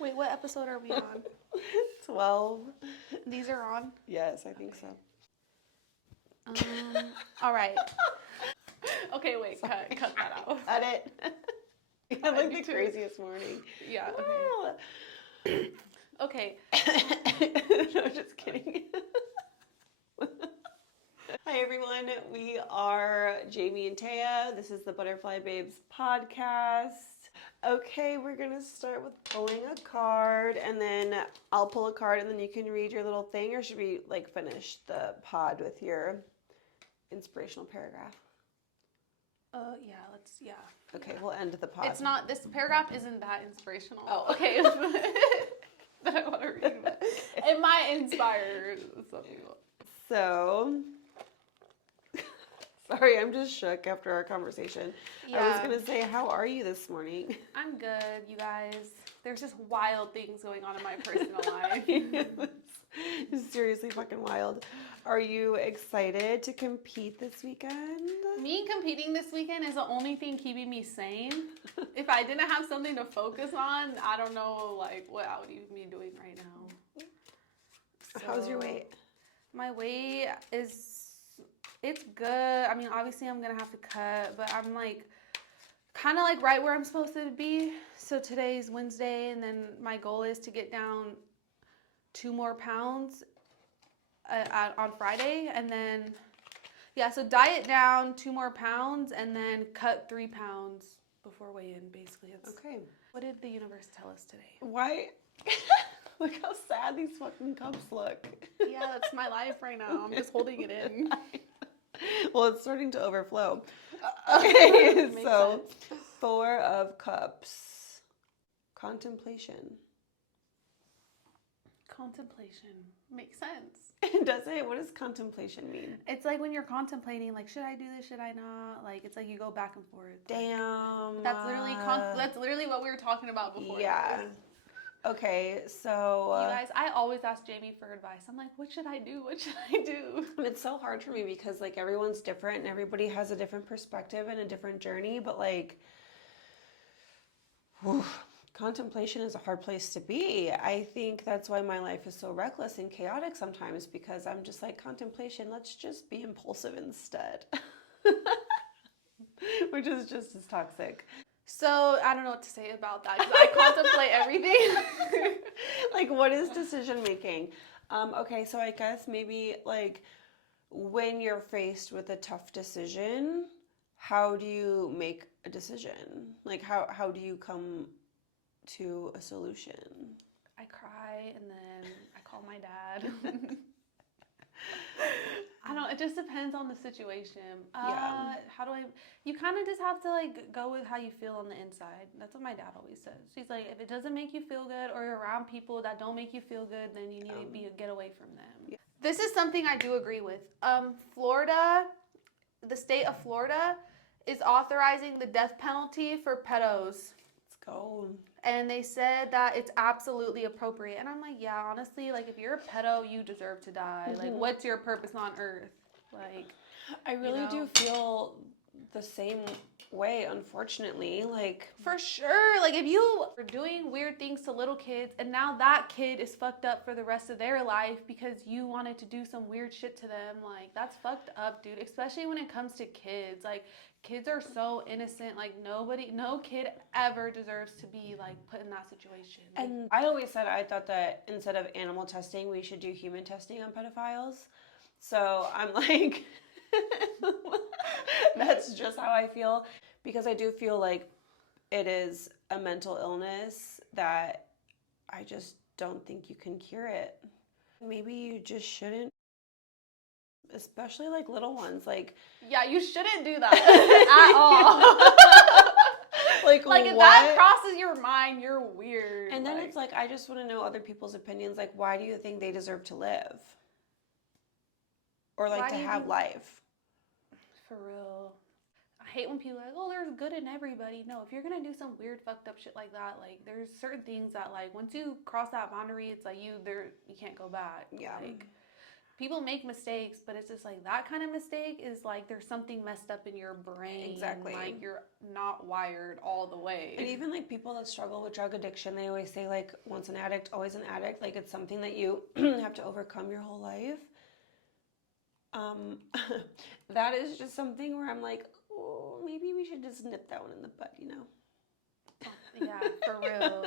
Wait, what episode are we on? 12. These are on? Yes, I think so. All right. Okay, wait, cut that out. Cut it. You have like the craziest morning. Yeah, okay. Okay. No, just kidding. Hi everyone, we are Jamie and Taya. This is the Butterfly Babes podcast. Okay, we're gonna start with pulling a card, and then I'll pull a card, and then you can read your little thing, or should we like finish the pod with your inspirational paragraph? Yeah. Okay, we'll end the pod. It's not, this paragraph isn't that inspirational. Oh. Okay. That I want to read, but it might inspire some people. So, sorry, I'm just shook after our conversation. Yeah. I was going to say, how are you this morning? I'm good, you guys. There's just wild things going on in my personal life. It's seriously fucking wild. Are you excited to compete this weekend? Me competing this weekend is the only thing keeping me sane. If I didn't have something to focus on, I don't know like what I would even be doing right now. How's your weight? My weight it's good. I mean, obviously I'm gonna have to cut, but I'm like kind of like right where I'm supposed to be. So today's Wednesday, and then my goal is to get down 2 more pounds on Friday, and then so diet down 2 more pounds, and then cut 3 pounds before weigh-in. Basically, okay. What did the universe tell us today? Why? Look how sad these fucking cups look. Yeah, that's my life right now. I'm just holding it in. Well, it's starting to overflow. Okay, so sense. 4 of Cups. Contemplation. Contemplation makes sense. Does it? What does contemplation mean? It's like when you're contemplating, like, should I do this? Should I not? Like, it's like you go back and forth. Damn. That's literally what we were talking about before. Yeah. Okay, so... you guys, I always ask Jamie for advice. I'm like, what should I do? What should I do? It's so hard for me because, like, everyone's different and everybody has a different perspective and a different journey, but, like, contemplation is a hard place to be. I think that's why my life is so reckless and chaotic sometimes, because I'm just like, contemplation, let's just be impulsive instead. Which is just as toxic. So, I don't know what to say about that, because I contemplate everything. Like, what is decision making? Okay, so I guess maybe, like, when you're faced with a tough decision, how do you make a decision? Like, how do you come to a solution? I cry, and then I call my dad. I don't know, it just depends on the situation. Yeah. You kind of just have to like go with how you feel on the inside. That's what my dad always says. He's like, if it doesn't make you feel good, or you're around people that don't make you feel good, then you need to get away from them. Yeah. This is something I do agree with. Florida, the state of Florida is authorizing the death penalty for pedos. Let's go. And they said that it's absolutely appropriate. And I'm like, yeah, honestly, like, if you're a pedo, you deserve to die. Mm-hmm. Like, what's your purpose on earth? Like, I really do feel the same way, unfortunately. Like, for sure. Like, if you are doing weird things to little kids, and now that kid is fucked up for the rest of their life because you wanted to do some weird shit to them, like, that's fucked up, dude. Especially when it comes to kids. Like, kids are so innocent. Like, no kid ever deserves to be, like, put in that situation. And I always said I thought that instead of animal testing, we should do human testing on pedophiles. So I'm like, that's just how I feel. Because I do feel like it is a mental illness that I just don't think you can cure it. Maybe you just shouldn't. Especially like little ones, like, yeah, you shouldn't do that at all. Like if what? that crosses your mind, you're weird. And then it's like, I just want to know other people's opinions. Like, why do you think they deserve to live, or like to have life? For real, I hate when people are like, oh, there's good in everybody. No, if you're gonna do some weird fucked up shit like that, like, there's certain things that, like, once you cross that boundary, it's like you can't go back. Yeah. Like, people make mistakes, but it's just like that kind of mistake is like there's something messed up in your brain. Exactly. Like you're not wired all the way. And even like people that struggle with drug addiction, they always say like once an addict, always an addict. Like it's something that you have to overcome your whole life. That is just something where I'm like, oh, maybe we should just nip that one in the bud, you know? Yeah, for real.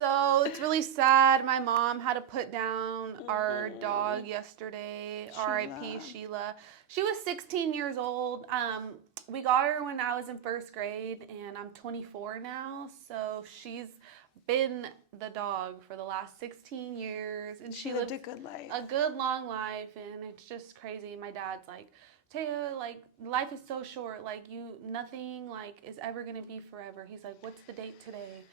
So it's really sad. My mom had to put down our dog yesterday. R.I.P. Sheila. She was 16 years old. We got her when I was in first grade, and I'm 24 now. So she's been the dog for the last 16 years, and she lived a good life. A good long life, and it's just crazy. My dad's like, Taya, like, life is so short. Like, nothing, like, is ever going to be forever. He's like, what's the date today?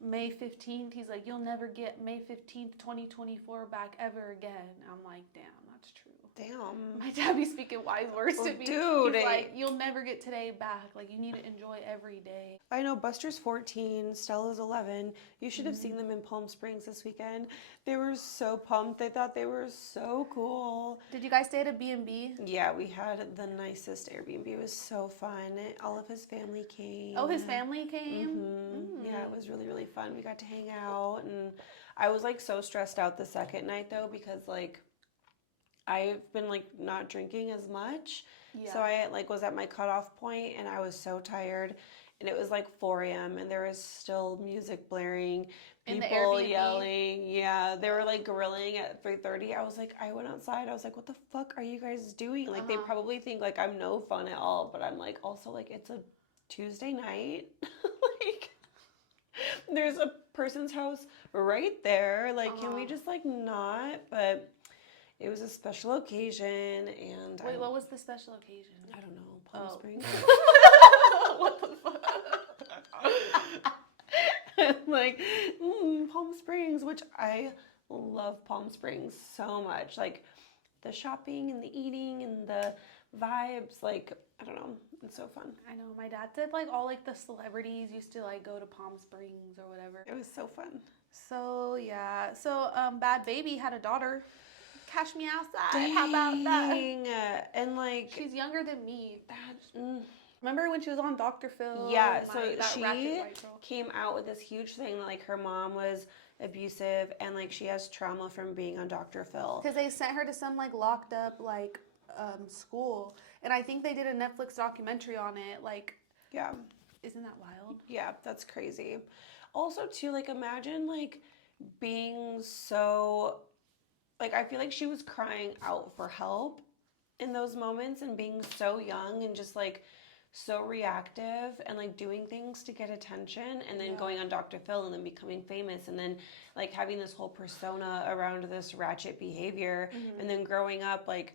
May 15th. He's like, you'll never get May 15th, 2024 back ever again. I'm like, damn, that's true. Damn. My dad be speaking wise words to me. Dude. He's like, you'll never get today back. Like, you need to enjoy every day. I know Buster's 14, Stella's 11. You should have seen them in Palm Springs this weekend. They were so pumped. They thought they were so cool. Did you guys stay at a B&B? Yeah, we had the nicest Airbnb. It was so fun. All of his family came. Oh, his family came? Mm-hmm. Yeah, it was really, really fun. We got to hang out, and I was like so stressed out the second night though because like I've been like not drinking as much. Yeah. So I like was at my cutoff point and I was so tired, and it was like 4 a.m. and there was still music blaring, people yelling. Yeah, they were like grilling at 3:30. I was like, I went outside. I was like, what the fuck are you guys doing? Like they probably think like I'm no fun at all, but I'm like also like it's a Tuesday night. Like there's a person's house right there. Like can we just like not? But it was a special occasion, and wait, what was the special occasion? I don't know, Palm Springs. What the fuck? Like Palm Springs, which I love Palm Springs so much. Like the shopping and the eating and the vibes. Like I don't know, it's so fun. I know my dad said like all like the celebrities used to like go to Palm Springs or whatever. It was so fun. So yeah, so Bhad Bhabie had a daughter. Cash me outside. Dang. How about that? And like she's younger than me. Remember when she was on Dr. Phil? Yeah, so she came out with this huge thing that like her mom was abusive and like she has trauma from being on Dr. Phil. Because they sent her to some like locked up like school, and I think they did a Netflix documentary on it. Like, yeah, isn't that wild? Yeah, that's crazy. Also, too, like imagine like being so. Like, I feel like she was crying out for help in those moments and being so young and just, like, so reactive and, like, doing things to get attention and then going on Dr. Phil and then becoming famous and then, like, having this whole persona around this ratchet behavior and then growing up, like,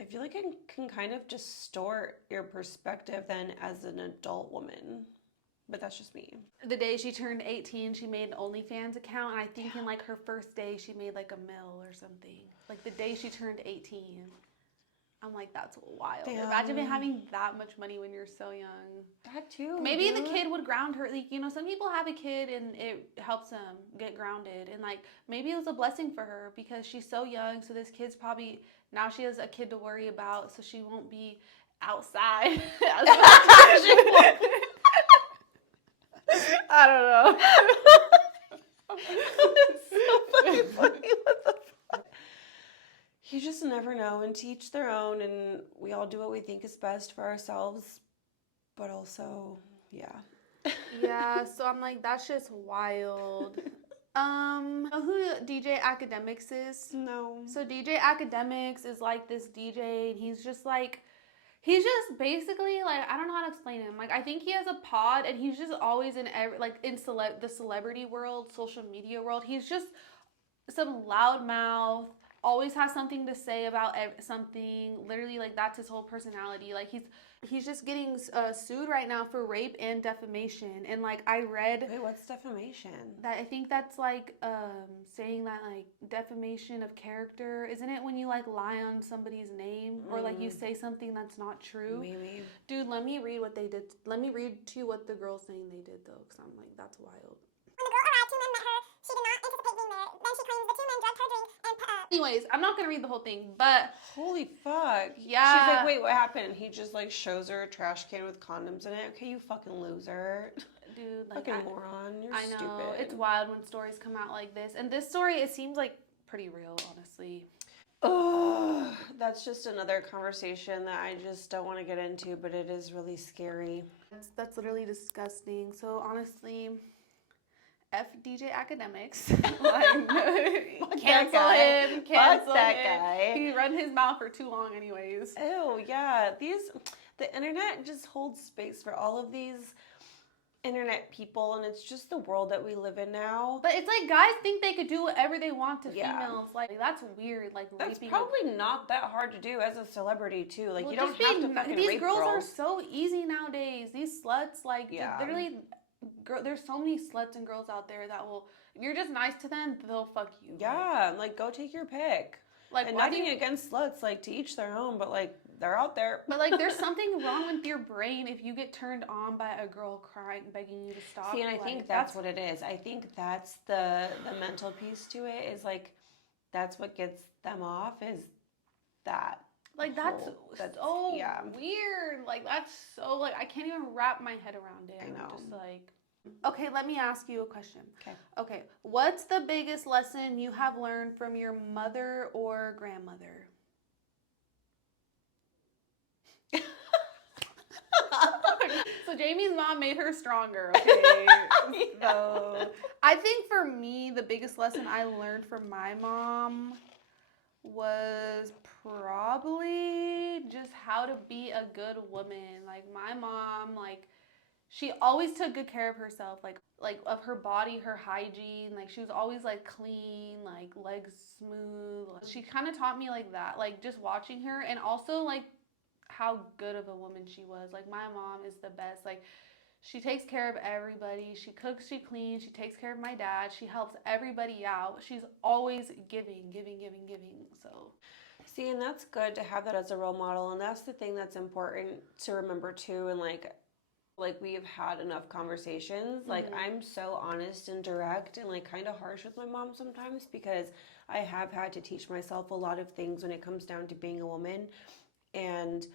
I feel like it can kind of distort your perspective then as an adult woman. But that's just me. The day she turned 18, she made an OnlyFans account. And I think in like her first day, she made like $1 million or something. Like the day she turned 18. I'm like, that's wild. Damn. Imagine having that much money when you're so young. That too. Maybe the kid would ground her. Like, you know, some people have a kid and it helps them get grounded. And like, maybe it was a blessing for her because she's so young. So this kid's probably, now she has a kid to worry about. So she won't be outside. I don't know. It's so fucking funny. What the fuck? You just never know, and to each their own, and we all do what we think is best for ourselves, but also, yeah. Yeah, so I'm like, that's just wild. Know who DJ Academics is? No. So DJ Academics is like this DJ, and he's just basically like, I don't know how to explain him. Like, I think he has a pod and he's just always in the celebrity world, social media world. He's just some loudmouth, always has something to say about something. Literally, like, that's his whole personality. Like, he's just getting sued right now for rape and defamation. And like, I read... Wait, what's defamation? That I think that's like saying that like defamation of character. Isn't it when you like lie on somebody's name or like you say something that's not true? Maybe. Dude, let me read what they did. Let me read to you what the girl's saying they did though, because I'm like, that's wild. When the girl arrived, two men met her. She did not anticipate being there. Then she claims the two men drugged her drink and Anyways, I'm not gonna read the whole thing, but holy fuck. yeah. She's like, wait, what happened? He just like shows her a trash can with condoms in it. Okay, you fucking loser. Dude, like fucking moron. You're I know. stupid. It's wild when stories come out like this. And this story, it seems like pretty real, honestly. Oh, that's just another conversation that I just don't want to get into, but it is really scary. That's literally disgusting. So honestly, F DJ Academics. Like, cancel him. Cancel that him. guy. He run his mouth for too long anyways. Ew, yeah. The internet just holds space for all of these internet people, and it's just the world that we live in now. But it's like guys think they could do whatever they want to Yeah. females. Like that's weird. Like That's raping probably not that hard to do as a celebrity too. Like Well, you don't just have to being- fucking These rape girls are girls. so easy nowadays. These sluts, like Yeah. literally, there's so many sluts and girls out there that will. If you're just nice to them, they'll fuck you. Yeah, like go take your pick. Like And why nothing do you? against sluts, like to each their own, but like they're out there. But like, there's something wrong with your brain if you get turned on by a girl crying, begging you to stop. See, and I Like, think that's what it is. I think that's the mental piece to it is like that's what gets them off is that. Like that's so yeah. weird. Like that's so like I can't even wrap my head around it. I know. I'm just like, okay, let me ask you a question. Okay. Okay, what's the biggest lesson you have learned from your mother or grandmother? So Jamie's mom made her stronger, okay? So I think for me, the biggest lesson I learned from my mom was probably just how to be a good woman. Like my mom, like she always took good care of herself, like of her body, her hygiene. Like she was always like clean, like legs smooth. She kind of taught me like that, like just watching her, and also like how good of a woman she was. Like my mom is the best. Like she takes care of everybody. She cooks, she cleans, she takes care of my dad. She helps everybody out. She's always giving. So See, and that's good to have that as a role model, and that's the thing that's important to remember too. And like we have had enough conversations. Like I'm so honest and direct and like kind of harsh with my mom sometimes because I have had to teach myself a lot of things when it comes down to being a woman. And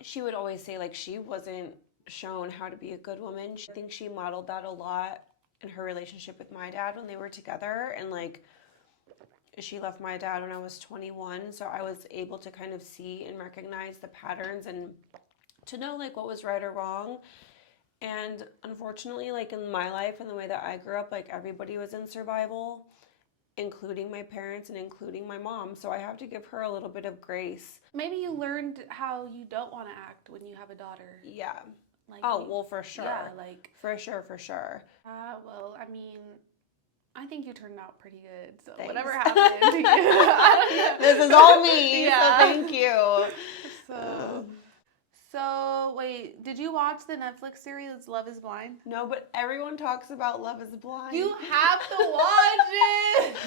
she would always say like she wasn't shown how to be a good woman. I think she modeled that a lot in her relationship with my dad when they were together, and like she left my dad when I was 21, so I was able to kind of see and recognize the patterns and to know like what was right or wrong. And unfortunately, like in my life and the way that I grew up, like everybody was in survival, including my parents and including my mom. So I have to give her a little bit of grace. maybe you learned how you don't want to act when you have a daughter. Yeah. Like Well, for sure. Yeah, like For sure. well, I mean, I think you turned out pretty good. So Thanks. whatever happened to you, I don't know. This is all me, Yeah. so thank you. So wait, did you watch the Netflix series Love Is Blind? No, but everyone talks about Love is Blind. You have to watch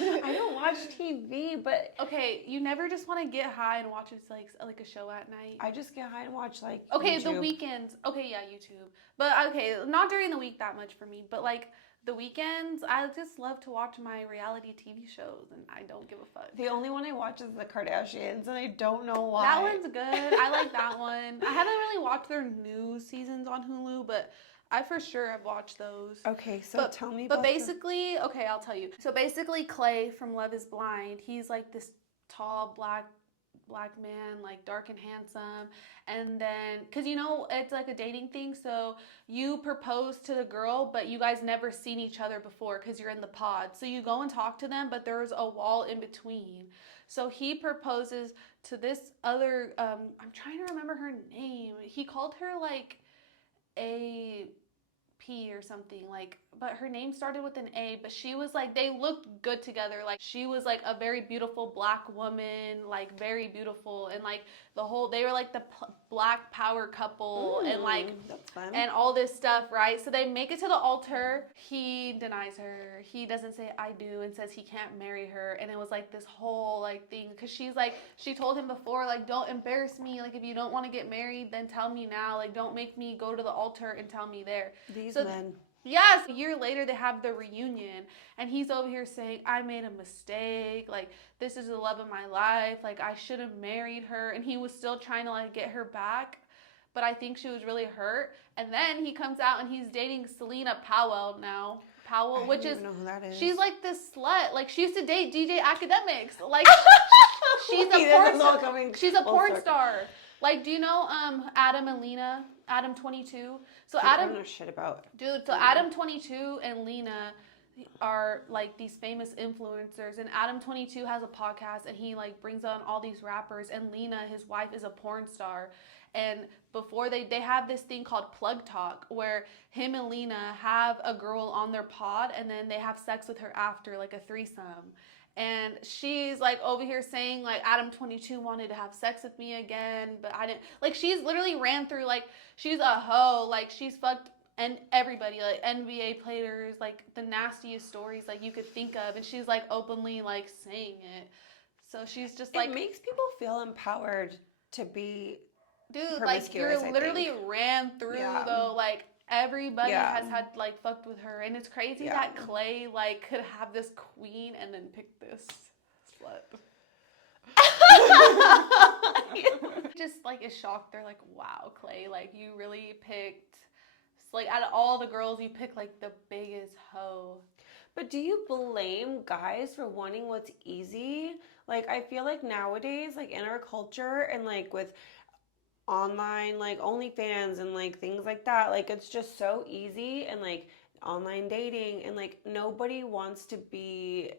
it. I don't watch TV, but Okay, you never just want to get high and watch it like a show at night. I just get high and watch like Okay, the YouTube. weekends. Okay, yeah, YouTube. But okay, not during the week that much for me. But like the weekends, I just love to watch my reality TV shows, and I don't give a fuck. The only one I watch is the Kardashians, and I don't know why. That one's good. I like that one. I haven't really watched their new seasons on Hulu, but I for sure have watched those. Okay, so tell me about But basically, okay, I'll tell you. So basically, Clay from Love Is Blind, he's like this tall black man, like dark and handsome. And then, because you know, it's like a dating thing. So you propose to the girl, but you guys never seen each other before because you're in the pod. So you go and talk to them, but there's a wall in between. So he proposes to this other, I'm trying to remember her name. He called her like AP or something, like, but her name started with an A, but she was like, they looked good together. Like she was like a very beautiful black woman, like very beautiful, and like the whole, they were like the black power couple. And like that's fun. and all this stuff, right? So they make it to the altar. He denies her. He doesn't say I do and says he can't marry her. And it was like this whole like thing, because she's like, she told him before, like, don't embarrass me. Like if you don't want to get married, then tell me now. Like don't make me go to the altar and tell me there. These so men. Yes, a year later they have the reunion and he's over here saying, I made a mistake, like this is the love of my life, like I should have married her, and he was still trying to like get her back, but I think she was really hurt. And then he comes out and he's dating Selena Powell now. Powell, which is, know who that is. she's like this slut. Like she used to date DJ Academics. Like she's Okay, a porn all star. coming She's a full porn circle. star. Like, do you know Adam and Lena? Adam 22. So I Adam, don't know shit about. dude. So Adam 22 and Lena are like these famous influencers, and Adam 22 has a podcast, and he like brings on all these rappers, and Lena, his wife, is a porn star. And before they have this thing called plug talk, where him and Lena have a girl on their pod and then they have sex with her after, like a threesome. And she's like over here saying like Adam 22 wanted to have sex with me again, but I didn't. Like she's literally ran through, like she's a hoe, like she's fucked and everybody, like NBA players, like the nastiest stories like you could think of, and she's like openly like saying it. So she's just like, it makes people feel empowered to be. dude, like you're literally ran through though, like everybody has had like fucked with her, and it's crazy that Clay like could have this queen and then pick this slut. Just like is shocked. They're like, wow, Clay, like you really picked, like out of all the girls you picked like the biggest hoe. But do you blame guys for wanting what's easy? Like I feel like nowadays, like in our culture and like with online like OnlyFans and like things like that, like it's just so easy, and like online dating, and like nobody wants to be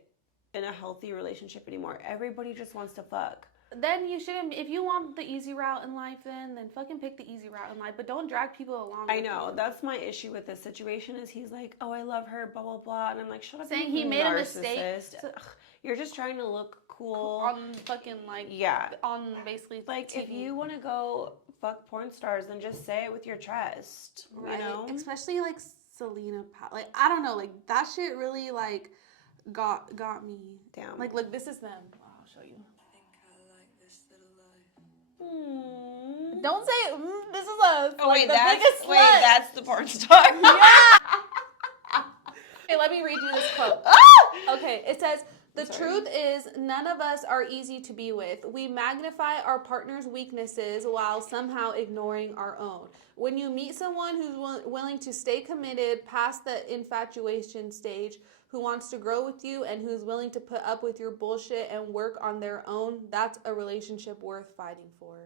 in a healthy relationship anymore. Everybody just wants to fuck. Then you shouldn't. If you want the easy route in life, then fucking pick the easy route in life, but don't drag people along. I know, that's my issue with this situation, is he's like, oh, I love her, blah blah blah, and I'm like, shut up. Saying he made a mistake. You're just trying to look cool on fucking like on basically like TV. If you want to go fuck porn stars, then just say it with your chest, right? You know, especially like Selena Powell. Like I don't know, like that shit really like got me. Damn. Like look, this is them. I'll show you. Don't say this is us. Oh like, wait, the that's the porn star. Yeah. Okay, let me read you this quote. Okay, it says, the truth is, none of us are easy to be with. We magnify our partner's weaknesses while somehow ignoring our own. When you meet someone who's willing to stay committed past the infatuation stage, who wants to grow with you, and who's willing to put up with your bullshit and work on their own, that's a relationship worth fighting for.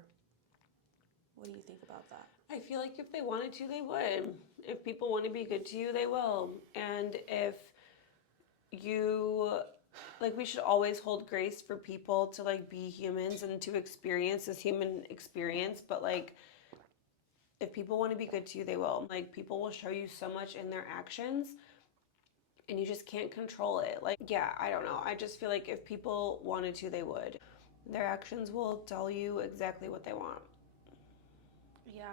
What do you think about that? I feel like if they wanted to, they would. If people want to be good to you, they will. And if you, like, we should always hold grace for people to, like, be humans and to experience this human experience. But, like, if people want to be good to you, they will. Like, people will show you so much in their actions, and you just can't control it. Like, yeah, I don't know. I just feel like if people wanted to, they would. Their actions will tell you exactly what they want. Yeah,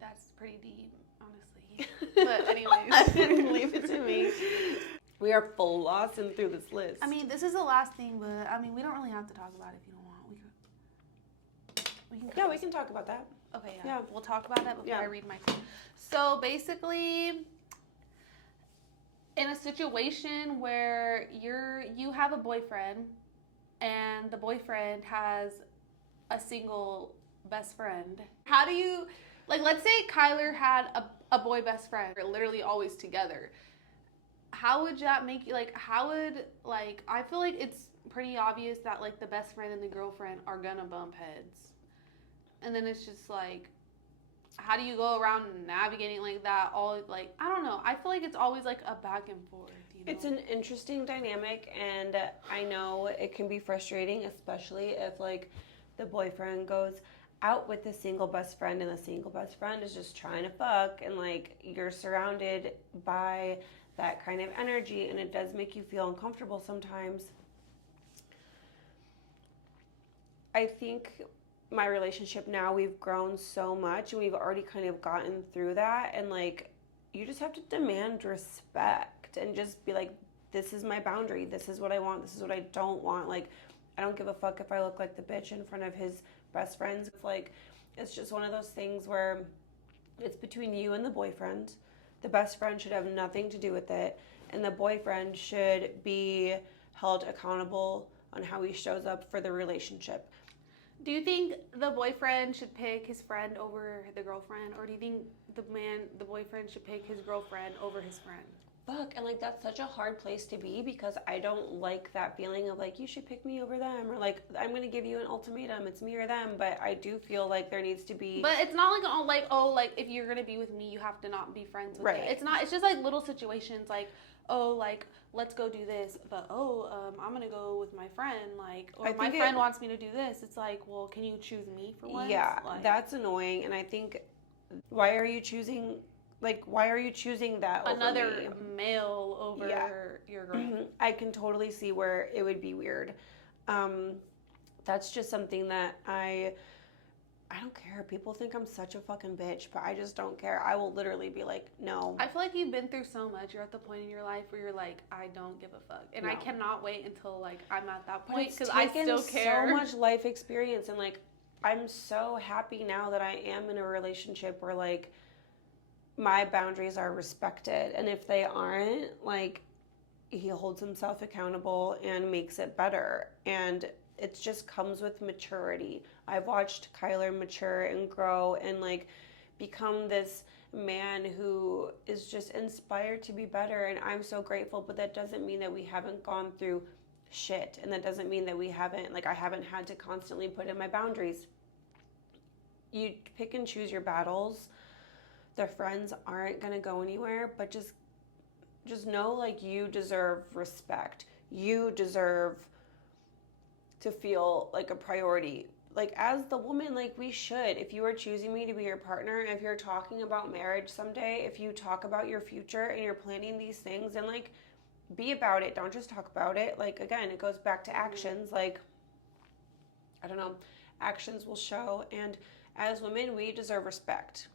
that's pretty deep, honestly. But anyways, leave it to me. We are full lossing through this list. I mean, this is the last thing, but I mean, we don't really have to talk about it if you don't want. We can talk about that. Okay, yeah. We'll talk about that before I read my thing. So basically, in a situation where you have a boyfriend and the boyfriend has a single best friend, how do you, like, let's say Kyler had a boy best friend, they're literally always together. How would that make you, like, I feel like it's pretty obvious that, like, the best friend and the girlfriend are gonna bump heads. And then it's just, like, how do you go around navigating like that? All, like, I don't know. I feel like it's always, like, a back and forth, you know? It's an interesting dynamic, and I know it can be frustrating, especially if, like, the boyfriend goes out with the single best friend, and the single best friend is just trying to fuck, and, like, you're surrounded by that kind of energy, and it does make you feel uncomfortable sometimes. I think my relationship now, we've grown so much, and we've already kind of gotten through that, and, like, you just have to demand respect and just be like, this is my boundary, this is what I want, this is what I don't want. Like, I don't give a fuck if I look like the bitch in front of his best friends. Like, it's just one of those things where it's between you and the boyfriend. The best friend should have nothing to do with it, and the boyfriend should be held accountable on how he shows up for the relationship. Do you think the boyfriend should pick his friend over the girlfriend, or do you think the boyfriend should pick his girlfriend over his friend? Fuck, and like that's such a hard place to be because I don't like that feeling of like you should pick me over them, or like I'm gonna give you an ultimatum, it's me or them. But I do feel like there needs to be. But it's not like like if you're gonna be with me, you have to not be friends with Right. it. It's not. It's just like little situations like, oh, like let's go do this, but I'm gonna go with my friend, like, or my friend wants me to do this. It's like, well, can you choose me for once? Yeah, like, that's annoying, and I think why are you choosing that over another me? male over your girl? I can totally see where it would be weird. That's just something that I don't care. People think I'm such a fucking bitch, but I just don't care. I will literally be like, no. I feel like you've been through so much. You're at the point in your life where you're like, I don't give a fuck, and I cannot wait until like I'm at that point because I still care. So much life experience, and like I'm so happy now that I am in a relationship where like my boundaries are respected, and if they aren't, like he holds himself accountable and makes it better, and it just comes with maturity. I've watched Kyler mature and grow and like become this man who is just inspired to be better, and I'm so grateful. But that doesn't mean that we haven't gone through shit, and that doesn't mean that I haven't had to constantly put in my boundaries. You pick and choose your battles. Their friends aren't gonna go anywhere, but just know like you deserve respect. You deserve to feel like a priority. Like as the woman, like we should. If you are choosing me to be your partner, if you're talking about marriage someday, if you talk about your future and you're planning these things, and like be about it. Don't just talk about it. Like again, it goes back to actions. Like I don't know, actions will show, and as women, we deserve respect.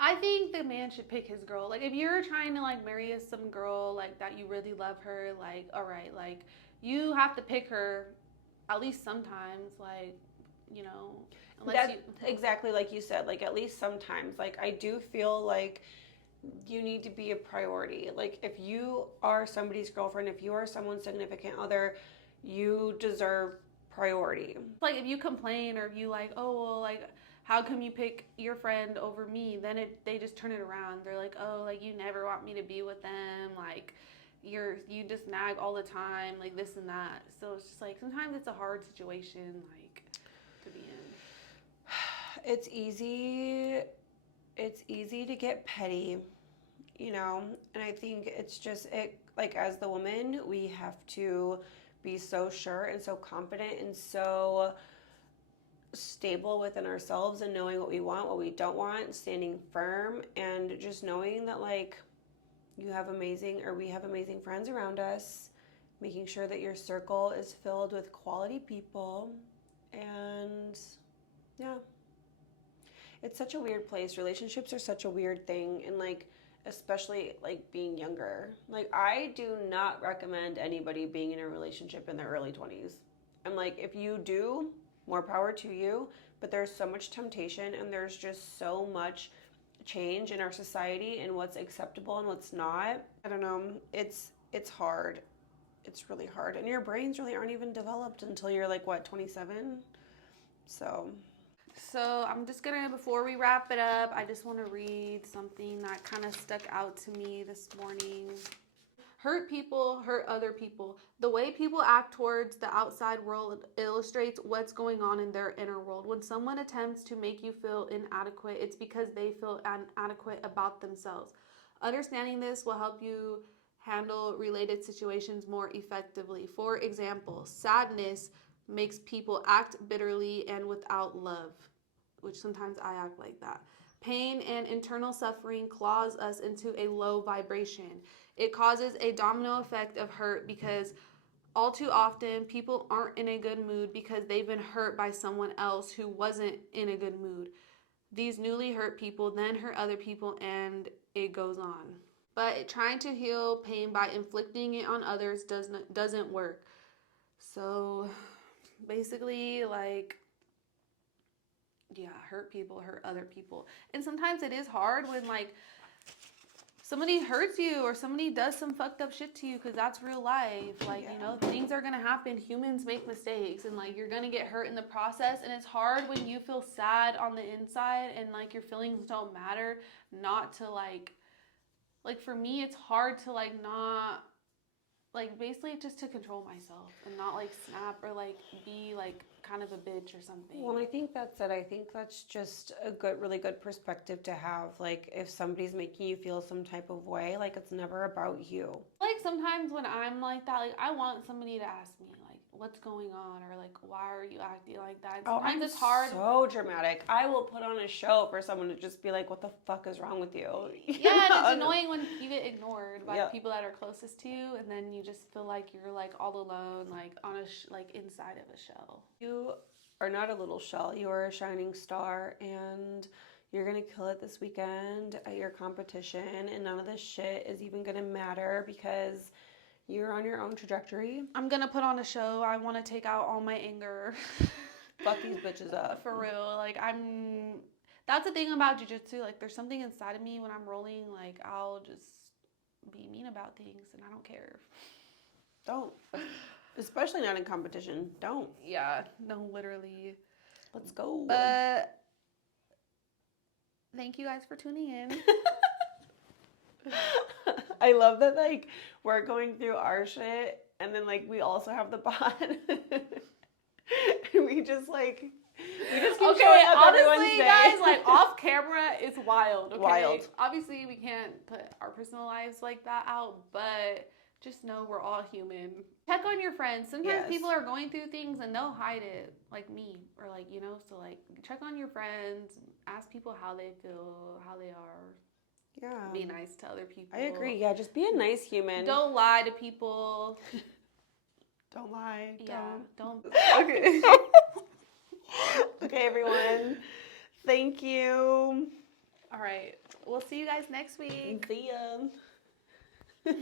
I think the man should pick his girl. Like if you're trying to like marry some girl like that, you really love her, like all right, like you have to pick her at least sometimes, like, you know, exactly like you said, like at least sometimes. Like I do feel like you need to be a priority. Like if you are somebody's girlfriend, if you are someone's significant other, you deserve priority. Like if you complain or if you like, oh well, like how come you pick your friend over me? Then they just turn it around. They're like, oh, like you never want me to be with them, like you just nag all the time, like this and that. So it's just like sometimes it's a hard situation like to be in. It's easy to get petty, you know, and I think it's just it like as the woman, we have to be so sure and so confident and so stable within ourselves and knowing what we want, what we don't want, standing firm, and just knowing that like we have amazing friends around us, making sure that your circle is filled with quality people. And yeah, it's such a weird place. Relationships are such a weird thing, and like especially like being younger. Like I do not recommend anybody being in a relationship in their early 20s. I'm like, if you do, more power to you, but there's so much temptation and there's just so much change in our society and what's acceptable and what's not. I don't know. It's hard. It's really hard. And your brains really aren't even developed until you're like, what, 27? So I'm just gonna, before we wrap it up, I just want to read something that kind of stuck out to me this morning. Hurt people hurt other people. The way people act towards the outside world illustrates what's going on in their inner world. When someone attempts to make you feel inadequate, it's because they feel inadequate about themselves. Understanding this will help you handle related situations more effectively. For example, sadness makes people act bitterly and without love, which sometimes I act like that. Pain and internal suffering claws us into a low vibration. It causes a domino effect of hurt because all too often people aren't in a good mood because they've been hurt by someone else who wasn't in a good mood. These newly hurt people then hurt other people, and it goes on. But trying to heal pain by inflicting it on others doesn't work. So basically, like, yeah, hurt people hurt other people. And sometimes it is hard when like somebody hurts you or somebody does some fucked up shit to you, because that's real life. Like, you know, things are gonna happen. Humans make mistakes, and like you're gonna get hurt in the process. And it's hard when you feel sad on the inside and like your feelings don't matter, not to like for me, it's hard to like not like basically just to control myself and not like snap or like be like kind of a bitch or something. Well, I think that's it. I think that's just a really good perspective to have. Like, if somebody's making you feel some type of way, like, it's never about you. Like, sometimes when I'm like that, like, I want somebody to ask me, like, what's going on, or like, why are you acting like that? And sometimes it's hard. So dramatic. I will put on a show for someone to just be like, what the fuck is wrong with you? Yeah, and it's annoying when you get ignored by the people that are closest to you, and then you just feel like you're like all alone, like on a like inside of a shell. You are not a little shell. You are a shining star, and you're gonna kill it this weekend at your competition, and none of this shit is even gonna matter because you're on your own trajectory. I'm gonna put on a show. I want to take out all my anger. Fuck these bitches up. For real. Like, that's the thing about jiu-jitsu. Like, there's something inside of me when I'm rolling. Like, I'll just be mean about things, and I don't care. Don't. Especially not in competition. Don't. Yeah. No, literally. Let's go. But thank you guys for tuning in. I love that, like, we're going through our shit, and then, like, we also have the Bhad. we just keep showing up honestly, guys, like, off camera, it's wild, okay? Wild. Obviously, we can't put our personal lives like that out, but just know we're all human. Check on your friends. Sometimes people are going through things, and they'll hide it, like me, or, like, you know, so, like, check on your friends, ask people how they feel, how they are. Yeah. Be nice to other people. I agree. Yeah, just be a nice human. Don't lie to people. Don't lie. Yeah, don't. Okay. Okay, everyone. Thank you. All right. We'll see you guys next week. See ya.